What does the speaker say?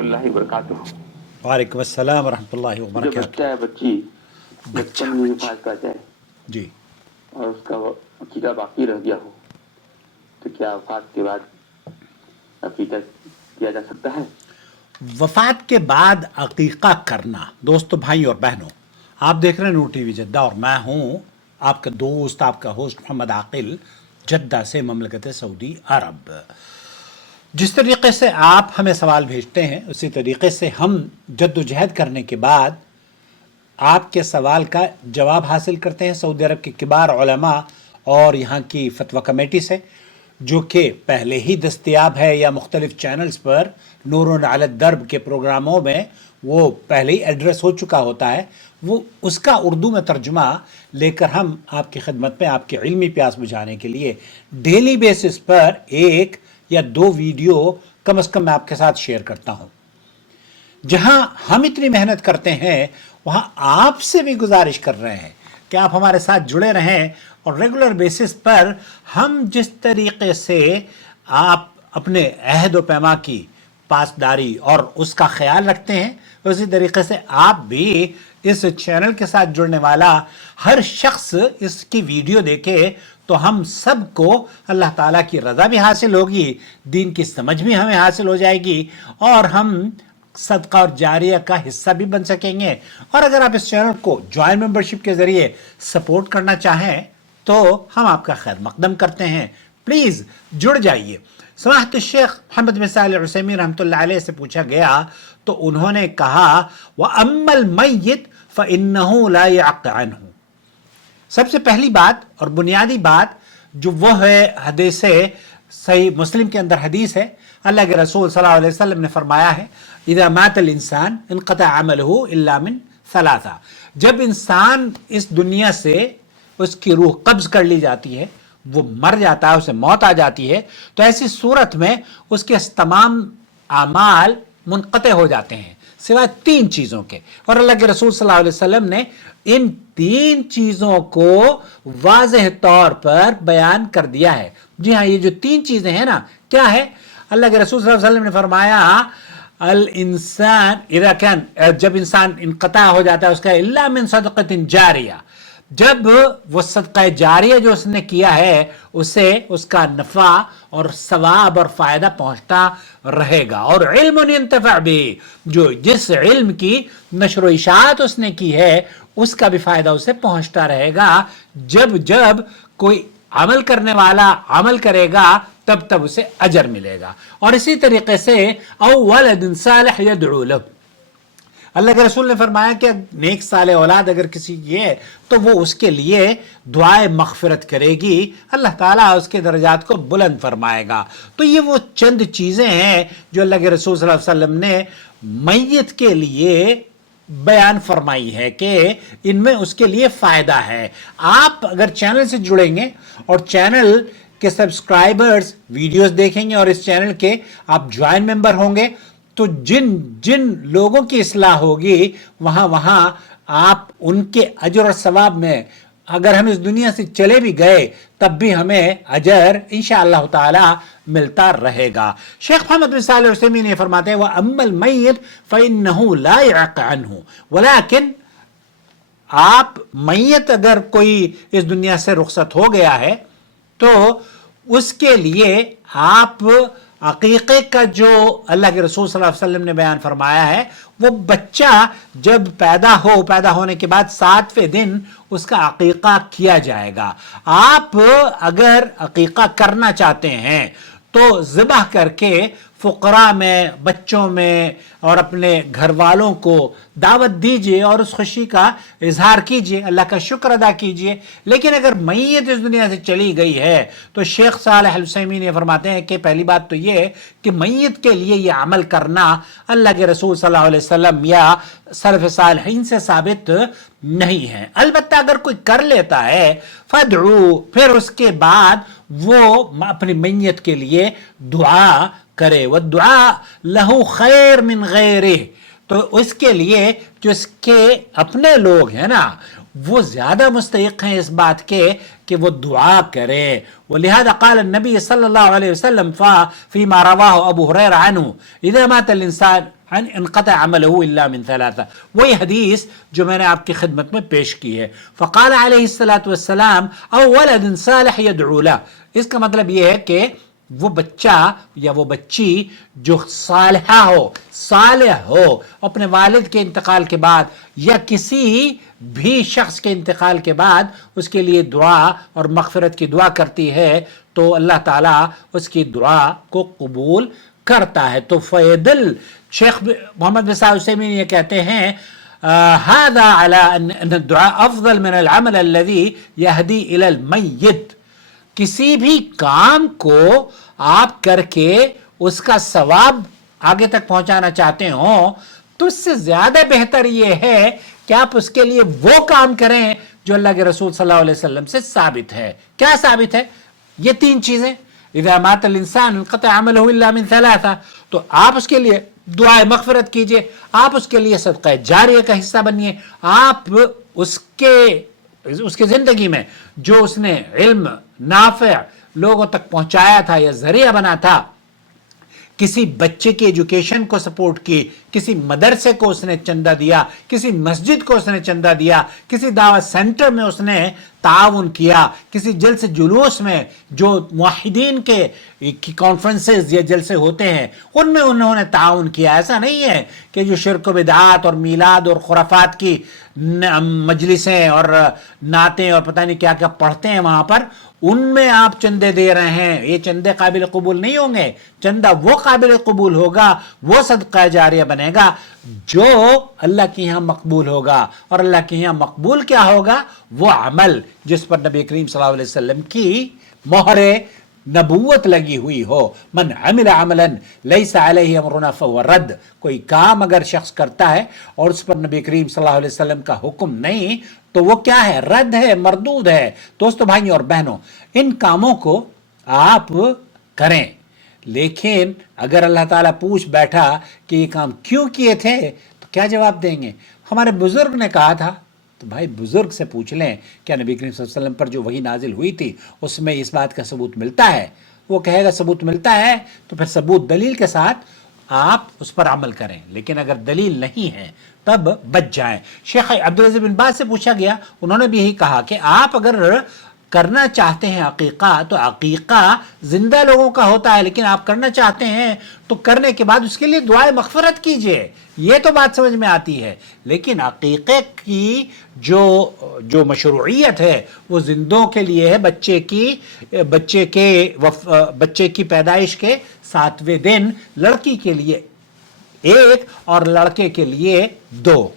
اللہ وبرکاتہ۔ وعلیکم السلام ورحمۃ اللہ جو وبرکاتہ۔ بچہ ہے بچی بچپن میں وفات پا جائے جی، اور اس کا عقیدہ باقی رہ گیا ہو تو کیا وفات کے بعد عقیدہ کیا جا سکتا ہے؟ وفات کے بعد عقیقہ کرنا، دوستو بھائی اور بہنوں، آپ دیکھ رہے ہیں نور ٹی وی جدہ اور میں ہوں آپ کا دوست، آپ کا ہوسٹ محمد عاقل، جدہ سے مملکت سعودی عرب۔ جس طریقے سے آپ ہمیں سوال بھیجتے ہیں اسی طریقے سے ہم جد و جہد کرنے کے بعد آپ کے سوال کا جواب حاصل کرتے ہیں سعودی عرب کے کبار علماء اور یہاں کی فتویٰ کمیٹی سے، جو کہ پہلے ہی دستیاب ہے یا مختلف چینلز پر نور علی الدرب کے پروگراموں میں وہ پہلے ہی ایڈریس ہو چکا ہوتا ہے، وہ اس کا اردو میں ترجمہ لے کر ہم آپ کی خدمت میں آپ کی علمی پیاس بجھانے کے لیے ڈیلی بیسس پر ایک یا دو ویڈیو کم از کم میں آپ کے ساتھ شیئر کرتا ہوں۔ جہاں ہم اتنی محنت کرتے ہیں وہاں آپ سے بھی گزارش کر رہے ہیں کہ آپ ہمارے ساتھ جڑے رہیں اور ریگولر بیسس پر ہم جس طریقے سے آپ اپنے عہد و پیما کی پاسداری اور اس کا خیال رکھتے ہیں اسی طریقے سے آپ بھی اس چینل کے ساتھ جڑنے والا ہر شخص اس کی ویڈیو دیکھے تو ہم سب کو اللہ تعالیٰ کی رضا بھی حاصل ہوگی، دین کی سمجھ بھی ہمیں حاصل ہو جائے گی اور ہم صدقہ اور جاریہ کا حصہ بھی بن سکیں گے۔ اور اگر آپ اس چینل کو جوائن ممبرشپ کے ذریعے سپورٹ کرنا چاہیں تو ہم آپ کا خیر مقدم کرتے ہیں، پلیز جڑ جائیے۔ سماحت الشیخ محمد بن صالح العثیمین رحمۃ اللہ علیہ سے پوچھا گیا تو انہوں نے کہا وَأَمَّا الْمَيِّتْ فَإِنَّهُ لَا يَعْقَ عَنْهُ۔ سب سے پہلی بات اور بنیادی بات جو وہ ہے حدیث صحیح مسلم کے اندر حدیث ہے، اللہ کے رسول صلی اللہ علیہ وسلم نے فرمایا ہے اذا مات الانسان انقطع عمله الا من ثلاثہ، جب انسان اس دنیا سے اس کی روح قبض کر لی جاتی ہے، وہ مر جاتا ہے، اسے موت آ جاتی ہے، تو ایسی صورت میں اس کے تمام اعمال منقطع ہو جاتے ہیں سوائے تین چیزوں کے، اور اللہ کے رسول صلی اللہ علیہ وسلم نے ان تین چیزوں کو واضح طور پر بیان کر دیا ہے۔ جی ہاں، یہ جو تین چیزیں ہیں نا، کیا ہے؟ اللہ کے رسول صلی اللہ علیہ وسلم نے فرمایا الانسان اذا کان، جب انسان انقطاع ہو جاتا ہے اس کا الا من صدقۃ جاریہ، جب وہ صدقہ جاریہ جو اس نے کیا ہے اسے اس کا نفع اور ثواب اور فائدہ پہنچتا رہے گا، اور علم ينتفع به، جو جس علم کی نشر و اشاعت اس نے کی ہے اس کا بھی فائدہ اسے پہنچتا رہے گا، جب جب کوئی عمل کرنے والا عمل کرے گا تب تب اسے اجر ملے گا۔ اور اسی طریقے سے او ولد صالح يدعو له، اللہ کے رسول نے فرمایا کہ نیک صالح اولاد اگر کسی کی ہے تو وہ اس کے لیے دعائے مغفرت کرے گی، اللہ تعالیٰ اس کے درجات کو بلند فرمائے گا۔ تو یہ وہ چند چیزیں ہیں جو اللہ کے رسول صلی اللہ علیہ وسلم نے میت کے لیے بیان فرمائی ہے کہ ان میں اس کے لیے فائدہ ہے۔ آپ اگر چینل سے جڑیں گے اور چینل کے سبسکرائبرز ویڈیوز دیکھیں گے اور اس چینل کے آپ جوائن ممبر ہوں گے تو جن جن لوگوں کی اصلاح ہوگی وہاں آپ ان کے اجر اور ثواب میں، اگر ہم اس دنیا سے چلے بھی گئے تب بھی ہمیں اجر انشاءاللہ تعالی ملتا رہے گا۔ شیخ محمد بن صالح العثیمین یہ فرماتے ہیں وَأَمَّا الْمَيِّتْ فَإِنَّهُ لَا يَعْقَ عَنْهُ، ولیکن آپ میت اگر کوئی اس دنیا سے رخصت ہو گیا ہے تو اس کے لیے آپ عقیقے کا جو اللہ کے رسول صلی اللہ علیہ وسلم نے بیان فرمایا ہے، وہ بچہ جب پیدا ہونے کے بعد 7ویں دن اس کا عقیقہ کیا جائے گا۔ آپ اگر عقیقہ کرنا چاہتے ہیں تو ذبح کر کے فقراء میں، بچوں میں اور اپنے گھر والوں کو دعوت دیجئے اور اس خوشی کا اظہار کیجئے، اللہ کا شکر ادا کیجئے۔ لیکن اگر میت اس دنیا سے چلی گئی ہے تو شیخ صالح العثیمین یہ فرماتے ہیں کہ پہلی بات تو یہ کہ میت کے لیے یہ عمل کرنا اللہ کے رسول صلی اللہ علیہ وسلم یا سلف صالحین سے ثابت نہیں ہے۔ البتہ اگر کوئی کر لیتا ہے فدعو، پھر اس کے بعد وہ اپنی میت کے لیے دعا کرے، والدعاء لہو خیر من غیرہ، تو اس کے لیے جو اس کے اپنے لوگ ہیں نا وہ زیادہ مستحق ہیں اس بات کے کہ وہ دعا کرے۔ ولہذا قال النبی صلی اللہ علیہ وسلم فیما رواہ ابو ہریرہ عنہ اذا مات الانسان انقطع عمله الا من ثلاثه. وہی حدیث جو میں نے آپ کی خدمت میں پیش کی ہے. فقال علیہ الصلاۃ والسلام او ولد صالح يدعو له. اس کا مطلب یہ ہے کہ وہ بچہ یا وہ بچی جو صالحہ ہو، صالح ہو، اپنے والد کے انتقال کے بعد یا کسی بھی شخص کے انتقال کے بعد اس کے لیے دعا اور مغفرت کی دعا کرتی ہے تو اللہ تعالیٰ اس کی دعا کو قبول کرتا ہے. تو فیدل شیخ محمد بن صالح العثیمین یہ کہتے ہیں هذا على ان الدعاء افضل من العمل الذي يهدي الى المیت. کسی بھی کام کو آپ کر کے اس کا ثواب آگے تک پہنچانا چاہتے ہوں تو اس سے زیادہ بہتر یہ ہے کہ آپ اس کے لیے وہ کام کریں جو اللہ کے رسول صلی اللہ علیہ وسلم سے ثابت ہے. کیا ثابت ہے؟ یہ تین چیزیں. اذا مات الانسان انقطع عمله الا من ثلاثه. تو آپ اس کے لیے دعائے مغفرت کیجئے، آپ اس کے لیے صدقہ جاریہ کا حصہ بنیے، آپ اس کے زندگی میں جو اس نے علم نافع لوگوں تک پہنچایا تھا یا ذریعہ بنا تھا، کسی بچے کی ایجوکیشن کو سپورٹ کی، کسی مدرسے کو اس نے چندہ دیا، کسی مسجد کو اس نے چندہ دیا، کسی دعوت سینٹر میں اس نے تعاون کیا، کسی جلسے جلوس میں جو موحدین کے کانفرنسز یا جلسے ہوتے ہیں ان میں انہوں نے تعاون کیا. ایسا نہیں ہے کہ جو شرک و بدعات اور میلاد اور خرافات کی مجلسیں اور نعتیں اور پتہ نہیں کیا کیا پڑھتے ہیں وہاں پر، ان میں آپ چندے دے رہے ہیں، یہ چندے قابل قبول نہیں ہوں گے. چندہ وہ قابل قبول ہوگا، وہ صدقہ جاریہ بنے گا جو اللہ کے یہاں مقبول ہوگا. اور اللہ کے یہاں مقبول کیا ہوگا؟ وہ عمل جس پر نبی کریم صلی اللہ علیہ وسلم کی مہر نبوت لگی ہوئی ہو. من عمل عملا لیس علیہ امرنا فہو رد. کوئی کام اگر شخص کرتا ہے اور اس پر نبی کریم صلی اللہ علیہ وسلم کا حکم نہیں تو وہ کیا ہے؟ رد ہے، مردود ہے. دوستو بھائیوں اور بہنوں، ان کاموں کو آپ کریں، لیکن اگر اللہ تعالیٰ پوچھ بیٹھا کہ یہ کام کیوں کیے تھے تو کیا جواب دیں گے؟ ہمارے بزرگ نے کہا تھا تو بھائی بزرگ سے پوچھ لیں کیا نبی کریم صلی اللہ علیہ وسلم پر جو وحی نازل ہوئی تھی اس میں اس بات کا ثبوت ملتا ہے؟ وہ کہے گا ثبوت ملتا ہے تو پھر ثبوت دلیل کے ساتھ آپ اس پر عمل کریں، لیکن اگر دلیل نہیں ہے تب بچ جائیں. شیخ عبدالعزیز بن باز سے پوچھا گیا، انہوں نے بھی یہی کہا کہ آپ اگر کرنا چاہتے ہیں عقیقہ تو عقیقہ زندہ لوگوں کا ہوتا ہے، لیکن آپ کرنا چاہتے ہیں تو کرنے کے بعد اس کے لیے دعائے مغفرت کیجئے. یہ تو بات سمجھ میں آتی ہے، لیکن عقیقے کی جو مشروعیت ہے وہ زندوں کے لیے ہے. بچے کی پیدائش کے 7ویں دن لڑکی کے لیے 1 اور لڑکے کے لیے 2.